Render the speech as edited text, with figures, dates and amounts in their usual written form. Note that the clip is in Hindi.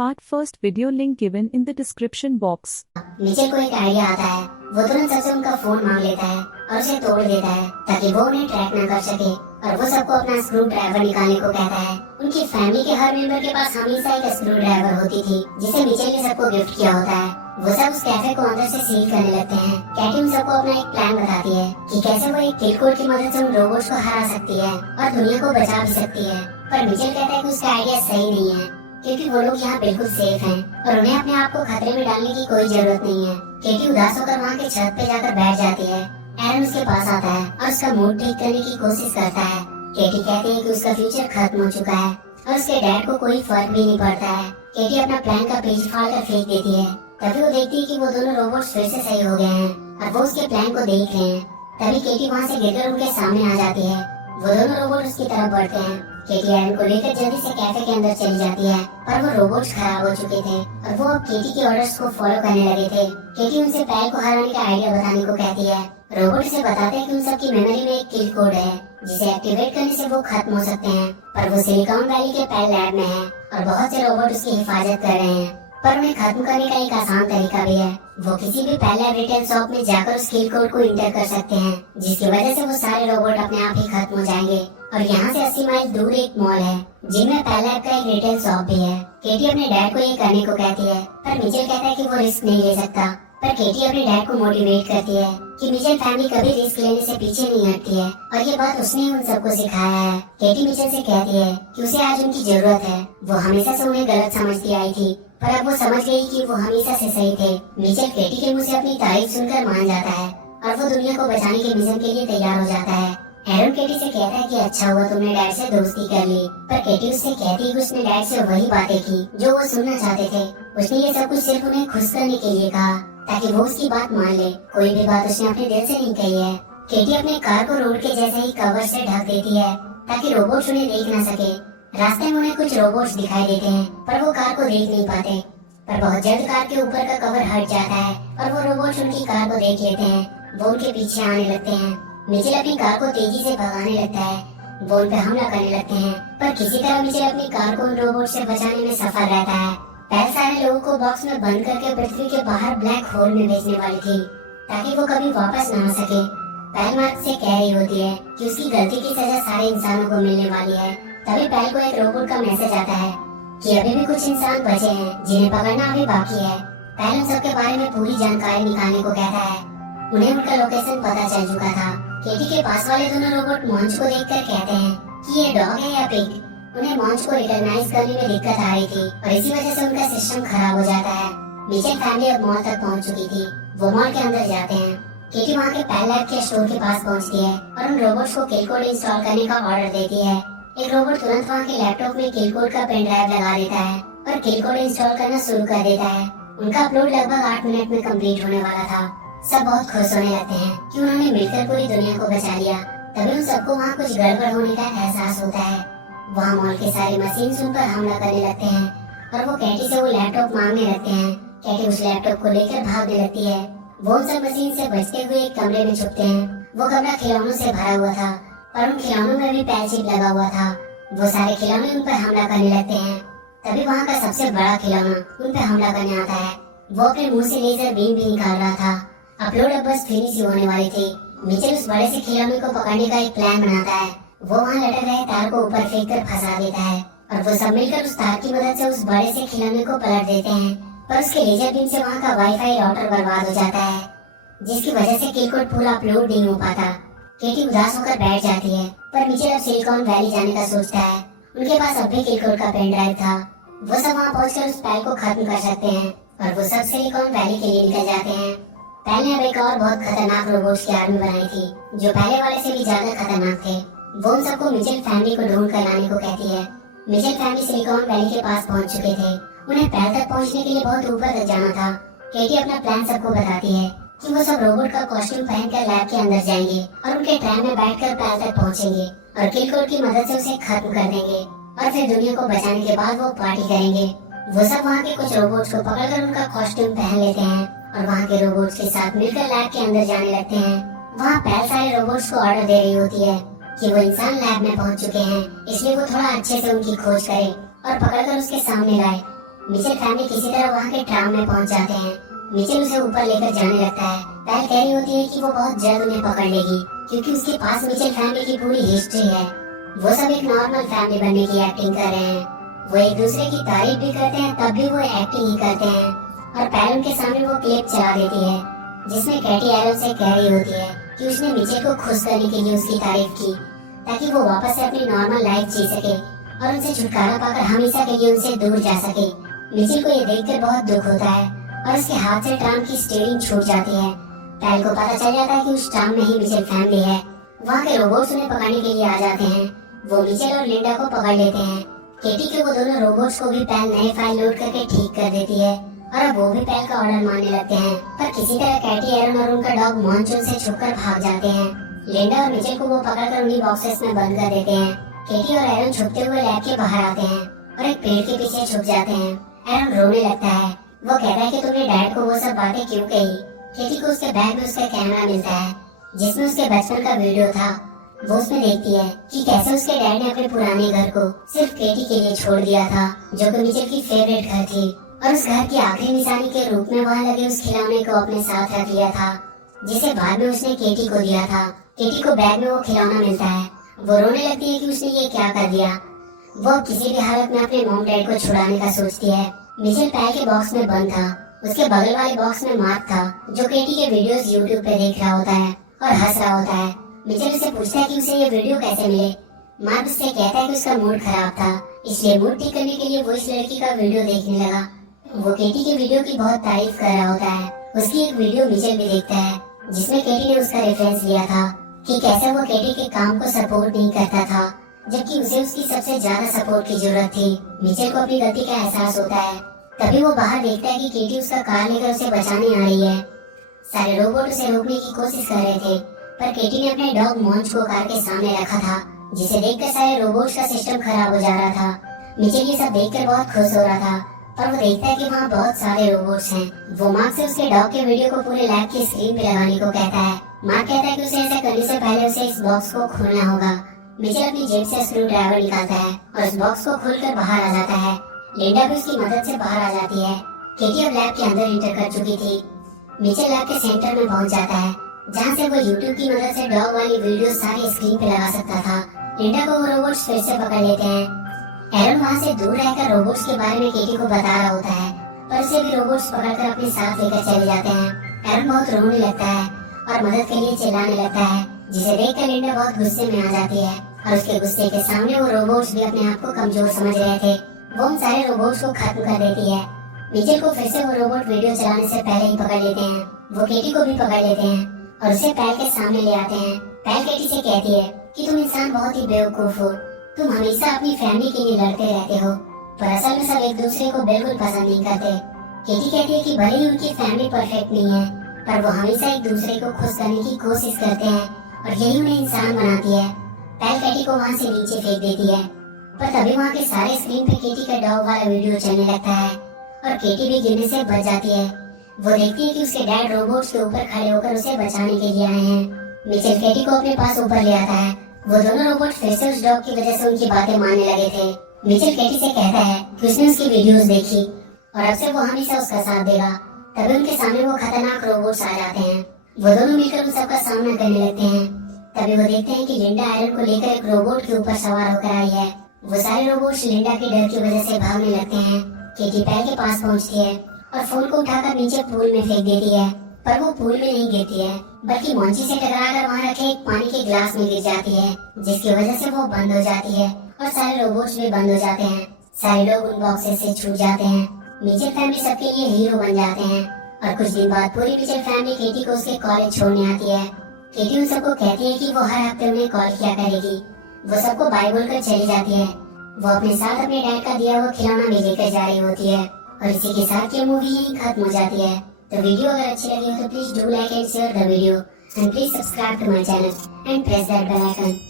Part first video link given in the description box. Mitchell को एक आइडिया आता है। वो तुरंत सबसे उनका फोन मांग लेता है और उसे तोड़ देता है ताकि वो उन्हें ट्रैक न कर सके, और वो सबको अपना स्क्रू ड्राइवर निकालने को कहता है। उनकी फैमिली के हर मेंबर के पास हमेशा एक स्क्रू ड्राइवर होती थी जिसे मिचेल ने सबको गिफ्ट किया होता है। वो सब उस कैफे को अंदर से सील करने लगते हैं। कैटी उन सबको अपना एक प्लान बताती है कि कैसे वो एक किल कोड की मदद से उन रोबोट्स को हरा सकती है और दुनिया को बचा भी सकती है। पर मिचेल कहता है कि उसका आइडिया सही नहीं है क्योंकि वो लोग यहाँ बिल्कुल सेफ हैं और उन्हें अपने आप को खतरे में डालने की कोई जरूरत नहीं है। केटी उदास होकर वहाँ के छत पे जाकर बैठ जाती है। एरन उसके पास आता है और उसका मूड ठीक करने की कोशिश करता है। केटी कहती है कि उसका फ्यूचर खत्म हो चुका है और उसके डैड को कोई फर्क भी नहीं पड़ता है। केटी अपना प्लान का पेज फाड़ कर फेंक देती है। तभी वो देखती है कि वो दोनों रोबोट्स फिर से सही हो गए हैं और वो उसके प्लान को देख रहे हैं। तभी केटी वहाँ से गिरकर उनके सामने आ जाती है। वो दोनों रोबोट उसकी तरफ बढ़ते हैं। केटी एरन को लेकर जल्दी से कैफे के अंदर चली जाती है, पर वो रोबोट्स खराब हो चुके थे और वो अब केटी के ऑर्डर्स को फॉलो करने लगे थे। केटी उनसे पैल को हराने का आइडिया बताने को कहती है। रोबोट से बताते हैं कि उन सबकी मेमोरी में एक किल कोड है जिसे एक्टिवेट करने से वो खत्म हो सकते हैं, पर वो सिलिकॉन वैली के पैल लैब में है और बहुत से रोबोट उसकी हिफाजत कर रहे हैं। पर उन्हें खत्म करने का एक आसान तरीका भी है। वो किसी भी पैल रिटेल शॉप में जाकर उस किल कोड को इंटर कर सकते हैं, जिसकी वजह से वो सारे रोबोट अपने आप ही खत्म हो जाएंगे। और यहाँ से 80 माइल दूर एक मॉल है जिनमें पैल का एक रिटेल शॉप भी है। केटी अपने डैड को ये करने को कहती है, पर मिचेल कहता है कि वो रिस्क नहीं ले सकता। पर केटी अपने डैड को मोटिवेट करती है कि मिचेल फैमिली कभी रिस्क लेने से पीछे नहीं हटती है और ये बात उसने उन सबको सिखाया है। केटी मिचेल से कहती है कि उसे आज उनकी जरूरत है। वो हमेशा से उन्हें गलत समझती आई थी, पर अब वो समझ गई कि वो हमेशा से सही थे। मिचेल केटी के मुंह से अपनी तारीफ सुनकर मान जाता है और वो दुनिया को बचाने के मिशन के लिए तैयार हो जाता है। एरन केटी से कहता है कि अच्छा हुआ तुमने डैड से दोस्ती कर ली, पर केटी उससे कहती है कि उसने डैड से वही बातें की जो वो सुनना चाहते थे। उसने ये सब कुछ सिर्फ उन्हें खुश करने के लिए कहा ताकि वो उसकी बात मान ले। कोई भी बात उसने अपने दिल से नहीं कही है। केटी अपने कार को रोड के जैसे ही कवर से ढक देती है ताकि रोबोट्स उन्हें देख न सके। रास्ते में उन्हें कुछ रोबोट्स दिखाई देते हैं, पर वो कार को देख नहीं पाते। पर बहुत जल्द कार के ऊपर का कवर हट जाता है और वो रोबोट्स उनकी कार को देख लेते हैं। वो उनके पीछे आने लगते हैं। मिचेल अपनी कार को तेजी से भगाने लगता है। वो उन पर हमला करने लगते हैं, पर किसी तरह मिचेल अपनी कार को उन रोबोट से बचाने में सफल रहता है। पैल सारे लोगों को बॉक्स में बंद करके पृथ्वी के बाहर ब्लैक होल में भेजने वाली थी ताकि वो कभी वापस न आ सके। पैल मार्क से कह रही होती है कि उसकी गलती की सजा सारे इंसानों को मिलने वाली है। तभी पैल को एक रोबोट का मैसेज आता है कि अभी भी कुछ इंसान बचे हैं जिन्हें पकड़ना अभी बाकी है। पैल उन सबके बारे में पूरी जानकारी निकालने को कहता है। उन्हें उनका लोकेशन पता चल चुका था। केटी के पास वाले दोनों रोबोट मॉन्च को देखकर कहते हैं कि ये डॉग है या पिग। उन्हें मॉन्च को रिकॉग्नाइज करने में दिक्कत आ रही थी और इसी वजह से उनका सिस्टम खराब हो जाता है। मिचेल फैमिली अब मॉल तक पहुंच चुकी थी। वो मॉल के अंदर जाते हैं। केटी वहाँ के पैल लैब के स्टोर के पास पहुँचती है और उन रोबोट्स को किल कोड इंस्टॉल करने का ऑर्डर देती है। एक रोबोट तुरंत वहाँ के लैपटॉप में किल कोड का पेन ड्राइव लगा देता है और किल कोड इंस्टॉल करना शुरू कर देता है। उनका अपलोड लगभग 8 मिनट में कंप्लीट होने वाला था। सब बहुत खुश होने लगते हैं कि उन्होंने मिलकर पूरी दुनिया को बचा लिया। तभी उन सबको वहाँ कुछ गड़बड़ होने का एहसास होता है। वहाँ मॉल के सारे मशीन उन पर हमला करने लगते हैं और वो कैटी से वो लैपटॉप मांगने लगते हैं। कैटी उस लैपटॉप को लेकर भागने लगती है। वो उन सब मशीन से बचते हुए एक कमरे में छुपते हैं। वो कमरा खिलौनों से भरा हुआ था, पर उन खिलौनों में भी पैल चिप लगा हुआ था। वो सारे खिलौने उन पर हमला करने लगते हैं। तभी वहाँ का सबसे बड़ा खिलौना उन पर हमला करने आता है। वो अपने मुंह से लेजर बीम भी निकाल रहा था। अपलोड अब बस फिनिश ही होने वाली थी। मिचेल उस बड़े से खिलौने को पकड़ने का एक प्लान बनाता है। वो वहाँ लटक रहे तार को ऊपर फेंक कर फंसा देता है और वो सब मिलकर उस तार की मदद से उस बड़े से खिलौने को पलट देते हैं, पर उसके लेजर बीम से वहाँ का वाईफाई राउटर बर्बाद हो जाता है, जिसकी वजह से किल कोड पूरा अपलोड नहीं हो पाता। केटी उदास होकर बैठ जाती है, पर मिचेल अब सिलिकॉन वैली जाने का सोचता है। उनके पास अब भी किल कोड का पेन ड्राइव था। वो सब वहाँ पहुँचकर उस पैल को खत्म कर सकते हैं और वो सब सिलिकॉन वैली के लिए निकल जाते हैं। पैल ने अब एक और बहुत खतरनाक रोबोट्स की आर्मी बनाई थी जो पहले वाले से भी ज्यादा खतरनाक थे। वो उन सबको मिचेल फैमिली को ढूंढ कर लाने को कहती है। मिचेल फैमिली सिलिकॉन वैली के पास पहुंच चुके थे। उन्हें पैल तक पहुंचने के लिए बहुत ऊपर तक जाना था। केटी अपना प्लान सबको बताती है कि वो सब रोबोट का कॉस्ट्यूम पहनकर लैब के अंदर जाएंगे और उनके ट्रेन में बैठकर पैल तक पहुंचेंगे और किल कोड की मदद से उसे खत्म कर देंगे और फिर दुनिया को बचाने के बाद वो पार्टी करेंगे। वो सब वहाँ के कुछ रोबोट्स को पकड़कर उनका कॉस्ट्यूम पहन लेते हैं और वहाँ के रोबोट्स के साथ मिलकर लैब के अंदर जाने लगते हैं। वहाँ पैल सारे रोबोट्स को ऑर्डर दे रही होती है कि वो इंसान लैब में पहुंच चुके हैं, इसलिए वो थोड़ा अच्छे से उनकी खोज करे और पकड़कर उसके सामने लाए। मिचेल फैमिली किसी तरह वहाँ के ट्राम में पहुँच जाते हैं। मिचेल उसे ऊपर लेकर जाने लगता है। पैल कह रही होती है कि वो बहुत जल्द उन्हें पकड़ लेगी क्योंकि उसके पास मिचेल फैमिली की पूरी हिस्ट्री है। वो सब एक नॉर्मल फैमिली बनने की एक्टिंग कर रहे हैं। वो एक दूसरे की तारीफ भी करते हैं, तब भी वो एक्टिंग ही करते हैं। और पैल उनके सामने वो क्लिप चला देती है जिसमें कैटी एरन से कह रही होती है कि उसने मिचेल को खुश करने के लिए उसकी तारीफ की ताकि वो वापस से अपनी नॉर्मल लाइफ जी सके और उनसे छुटकारा पाकर हमेशा के लिए उनसे दूर जा सके। मिचेल को ये देखकर बहुत दुख होता है और उसके हाथ से ट्राम की स्टीयरिंग छूट जाती है। पैल को पता चल जाता है कि उस ट्राम में ही मिचेल फैमिली है। वहाँ के रोबोट्स उन्हें पकड़ने के लिए आ जाते हैं। वो मिचेल और लिंडा को पकड़ लेते हैं। केटी के वो दोनों रोबोट्स को भी पैल नए फाइल लोड करके ठीक कर देती है और अब वो भी पैल का ऑर्डर मानने लगते हैं। पर किसी तरह कैटी एरन और उनका डॉग मॉन्सून से छुपकर भाग जाते हैं। लिंडा और मिचेल को वो पकड़कर उन्हीं बॉक्सेस में बंद कर देते हैं। केटी और एरन छुपते हुए लैब के बाहर आते हैं और एक पेड़ के पीछे छुप जाते हैं। एरन रोने लगता है। वो कहता है कि तुमने डैड को वो सब बातें क्यों कही। केटी को उसके बैग में उसका कैमरा मिलता है जिसमें उसके बचपन का वीडियो था। वो उसमें देखती है कि कैसे उसके डैड ने अपने पुराने घर को सिर्फ केटी के लिए छोड़ दिया था जो कि मिचेल की फेवरेट घर थी और उस घर की आखिरी निशानी के रूप में वहाँ लगे उस खिलौने को अपने साथ रख लिया था जिसे बाद में उसने केटी को दिया था। केटी को बैग में वो खिलौना मिलता है। वो रोने लगती है कि उसने ये क्या कर दिया। वो किसी भी हालत में अपने मॉम डैड को छुड़ाने का सोचती है। मिचेल पैल के बॉक्स में बंद था। उसके बगल वाले बॉक्स में मार्क था जो केटी के वीडियोस यूट्यूब पे देख रहा होता है और हंस रहा होता है। मिचेल उसे पूछता है कि उसे ये वीडियो कैसे मिले। मार्क उससे कहता है कि उसका मूड खराब था इसलिए मूड ठीक करने के लिए वो इस लड़की का वीडियो देखने लगा। वो केटी के वीडियो की बहुत तारीफ कर रहा होता है। उसकी एक वीडियो मिचेल भी देखता है जिसमें केटी ने उसका रेफरेंस लिया था कि कैसे वो केटी के काम को सपोर्ट नहीं करता था जबकि उसे उसकी सबसे ज्यादा सपोर्ट की जरूरत थी। मिचेल को अपनी गलती का एहसास होता है। तभी वो बाहर देखता है कि केटी उसका कार लेकर उसे बचाने आ रही है। सारे रोबोट उसे रोकने की कोशिश कर रहे थे पर केटी ने अपने डॉग मॉन्च को कार के सामने रखा था जिसे देखकर सारे रोबोट्स का सिस्टम खराब हो जा रहा था। मिचेल ये सब देखकर बहुत खुश हो रहा था पर वो देखता है कि वहाँ बहुत सारे रोबोट्स हैं। वो मार्क से उसके डॉग के वीडियो को पूरे लैब की स्क्रीन पे लगाने को कहता है। मार्क कहता है कि उसे ऐसा करने से पहले उसे इस बॉक्स को खोलना होगा। मिचेल अपनी जेब से स्क्रू ड्राइवर निकालता है और उस बॉक्स को खोलकर बाहर आ जाता है। लिंडा भी उसकी मदद से बाहर आ जाती है। केटी अब लैब के अंदर एंटर कर चुकी थी। मिचेल लैब के सेंटर में पहुंच जाता है जहां से वो यूट्यूब की मदद से डॉग वाली वीडियो सारी स्क्रीन पे लगा सकता था। लिंडा को वो रोबोट्स फिर से पकड़ लेते हैं। एरन वहाँ से दूर रहकर रोबोट्स के बारे में केटी को बता रहा होता है पर उसे भी रोबोट्स पकड़कर अपने साथ लेकर चले जाते हैं। एरन बहुत रोने लगता है और मदद के लिए चिल्लाने लगता है जिसे देखकर लिंडा बहुत गुस्से में आ जाती है और उसके गुस्से के सामने वो रोबोट्स भी अपने आप को कमजोर समझ रहे थे। वो उन सारे रोबोट्स को खत्म कर देती है। मिचेल को फिर से वो रोबोट वीडियो चलाने से पहले ही पकड़ लेते हैं। वो केटी को भी पकड़ लेते हैं और उसे पैल के सामने ले आते हैं। पैल केटी से कहती है कि तुम इंसान बहुत ही बेवकूफ हो। तुम हमेशा अपनी फैमिली के लिए लड़ते रहते हो पर असल में सब एक दूसरे को बिल्कुल पसंद नहीं करते। केटी कहती है कि भले ही उनकी फैमिली परफेक्ट नहीं है पर वो हमेशा एक दूसरे को खुश करने की कोशिश करते हैं और यही उन्हें इंसान बनाती है। पैल केटी को वहाँ से नीचे फेंक देती है पर तभी वहाँ के सारे स्क्रीन पे केटी का डॉग वाला वीडियो चलने लगता है और केटी भी गिरने से बच जाती है। वो देखती है कि उसके डैड रोबोट्स के ऊपर खड़े होकर उसे बचाने के लिए आए हैं। मिचेल केटी को अपने पास ऊपर ले आता है। वो दोनों रोबोट फिर से उस डॉग की वजह से उनकी बातें मानने लगे थे। मिचेल केटी से कहता है कि उसने उसकी वीडियोस देखी और अब से वो हमेशा उसका साथ देगा। तभी उनके सामने वो खतरनाक रोबोट्स आ जाते हैं। वो दोनों मिलकर उन सबका सामना करने लगते हैं। तभी वो देखते हैं कि लिंडा आयरन को लेकर एक रोबोट के ऊपर सवार होकर आई है। वो सारे रोबोट्स लिंडा के डर की वजह से भागने लगते हैं। केटी पैल के पास पहुंचती है और फोन को उठाकर नीचे पूल में फेंक देती है पर वो पूल में नहीं गिरती है बल्कि मॉन्ची से टकराकर वहाँ रखे एक पानी के ग्लास में गिर जाती है जिसकी वजह से वो बंद हो जाती है और सारे रोबोट्स भी बंद हो जाते हैं। सारे लोग उन बॉक्सेस से छूट जाते हैं। मिचेल फैमिली सबके लिए हीरो बन जाते हैं और कुछ दिन बाद पूरी मिचेल फैमिली केटी को उसके कॉलेज छोड़ने आती है। केटी उन सबको कहती है कि वो हर हफ्ते उन्हें कॉल किया करेगी। वो सबको बाय बोलकर चली जाती है। वो अपने साथ अपने डैड का दिया हुआ खिलौना भी लेकर जा रही होती है और इसी के साथ ये मूवी यहीं खत्म हो जाती है। तो वीडियो अगर अच्छी लगी हो तो please do like and share the video and please subscribe to my channel and press that bell icon.